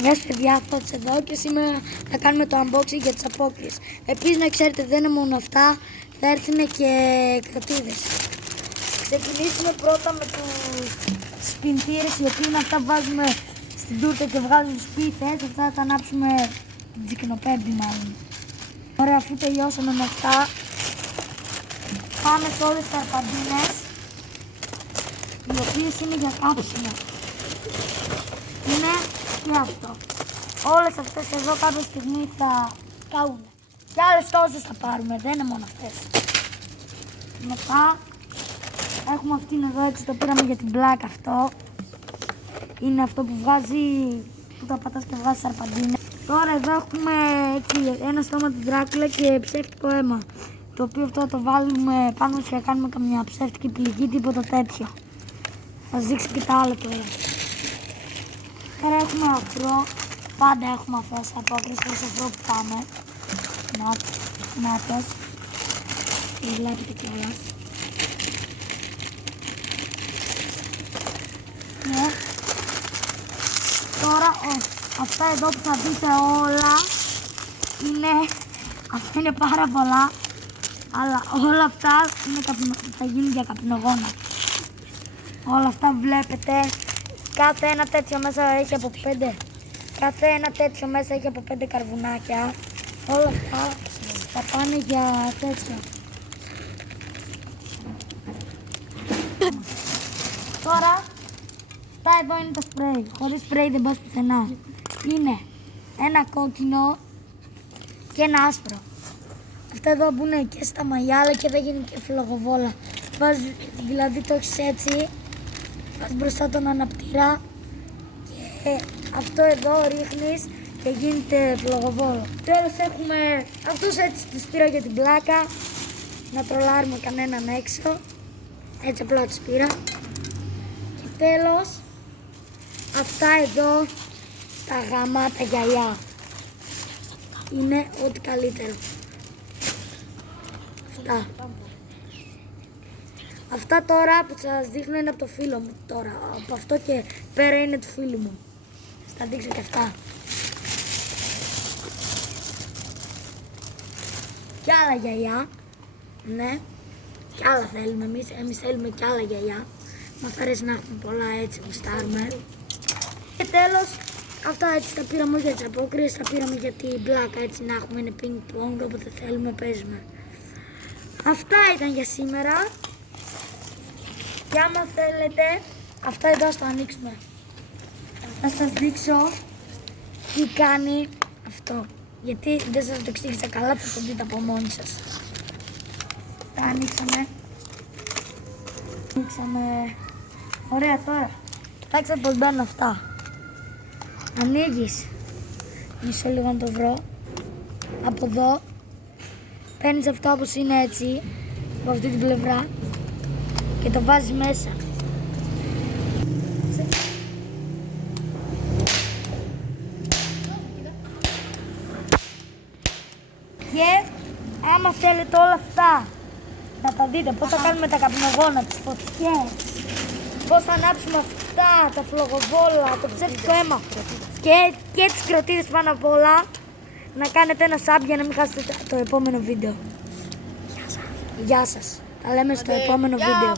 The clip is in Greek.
Γεια σας παιδιά, Θότης εδώ και σήμερα θα κάνουμε το unboxing για τις απόκριες. Επίσης να ξέρετε δεν είναι μόνο αυτά, θα έρθουν και κροτίδες. Ξεκινήσουμε πρώτα με τους σπιντήρες, οι οποίοι είναι αυτά που βάζουμε στην τούρτα και βγάζουν σπίθες. Αυτά θα τα ανάψουμε τζικνοπέμπτη μάλλον. Ωραία, αφού τελειώσαμε με αυτά, πάμε σε όλες τις αρπαντίνες, οι οποίες είναι για κάψιμο. Είναι και αυτό. Όλες αυτές εδώ κάποια στιγμή θα καούν. Και άλλες τόσες θα πάρουμε, δεν είναι μόνο αυτές. Μετά έχουμε αυτήν εδώ έξω, το πήραμε για την πλάκα αυτό. Είναι αυτό που βγάζει, που τα πατάς και βγάζει σαρπαντίνες. Τώρα εδώ έχουμε έτσι, ένα στόμα του Δράκουλα και ψεύτικο αίμα. Το οποίο αυτό θα το βάλουμε πάνω και θα κάνουμε καμιά ψεύτικη πληγή, τίποτα τέτοιο. Θα σας δείξω και τα άλλα τώρα. Τώρα έχουμε αφρό, πάντα έχουμε αφρό σε απόκριση, όσο αφρό που πάμε. Νάτος, το βλέπετε κιόλας. Ναι. Τώρα, αυτά εδώ που θα δείτε όλα, αυτά είναι πάρα πολλά, αλλά όλα αυτά θα γίνουν για καπνογόνα. Όλα αυτά που βλέπετε. Κάθε ένα τέτοιο μέσα έχει από 5 καρβουνάκια. Όλα αυτά θα πάνε για τέτοιο. Τώρα, αυτά εδώ είναι το σπρέι. Χωρίς σπρέι δεν πας πουθενά. Είναι ένα κόκκινο και ένα άσπρο. Αυτά εδώ μπουν και στα μαλλιά, αλλά και δεν γίνει και φλογοβόλα. Δηλαδή το έχεις έτσι. Βάζεις μπροστά τον αναπτήρα και αυτό εδώ ρίχνεις και γίνεται φλογοβόλο. Τέλος έχουμε αυτούς, έτσι τους πήρα για την πλάκα, να τρολάρουμε κανέναν έξω. Έτσι απλά τους πήρα. Και τέλος αυτά εδώ τα γαμάτα γυαλιά. Είναι ό,τι καλύτερο. Αυτά. Αυτά τώρα που σας δείχνω είναι από το φίλο μου τώρα. Από αυτό και πέρα είναι του φίλου μου. Θα δείξω και αυτά. Κι άλλα γυαλιά. Ναι. Κι άλλα θέλουμε εμείς. Εμείς θέλουμε κι άλλα γυαλιά. Μας αρέσει να έχουμε πολλά, έτσι γουστάρουμε. Και τέλος, αυτά έτσι τα πήραμε για τις απόκριες. Τα πήραμε για την πλάκα, έτσι να έχουμε, είναι ping pong, όποτε θέλουμε παίζουμε. Αυτά ήταν για σήμερα. Και άμα θέλετε, αυτά εδώ ας το ανοίξουμε. Θα σας δείξω τι κάνει αυτό. Γιατί δεν σας το εξήγησα καλά, θα το δείτε από μόνοι σας. Τα ανοίξαμε. Ωραία τώρα. Κοιτάξτε πως μπαίνουν αυτά. Ανοίγεις. Μισό λίγο να το βρω. Από εδώ. Παίρνεις αυτό όπως είναι έτσι. Από αυτή την πλευρά. Και το βάζεις μέσα. Και άμα θέλετε όλα αυτά να τα δείτε, πώς θα κάνουμε τα καπνογόνα, τις φωτιές, πώς θα ανάψουμε αυτά, τα φλογοβόλα, το ψεύτικο αίμα και τις κροτίδες πάνω απ' όλα, να κάνετε ένα sub για να μην χάσετε το επόμενο βίντεο. Γεια σας. Τα λέμε στο επόμενο βίντεο.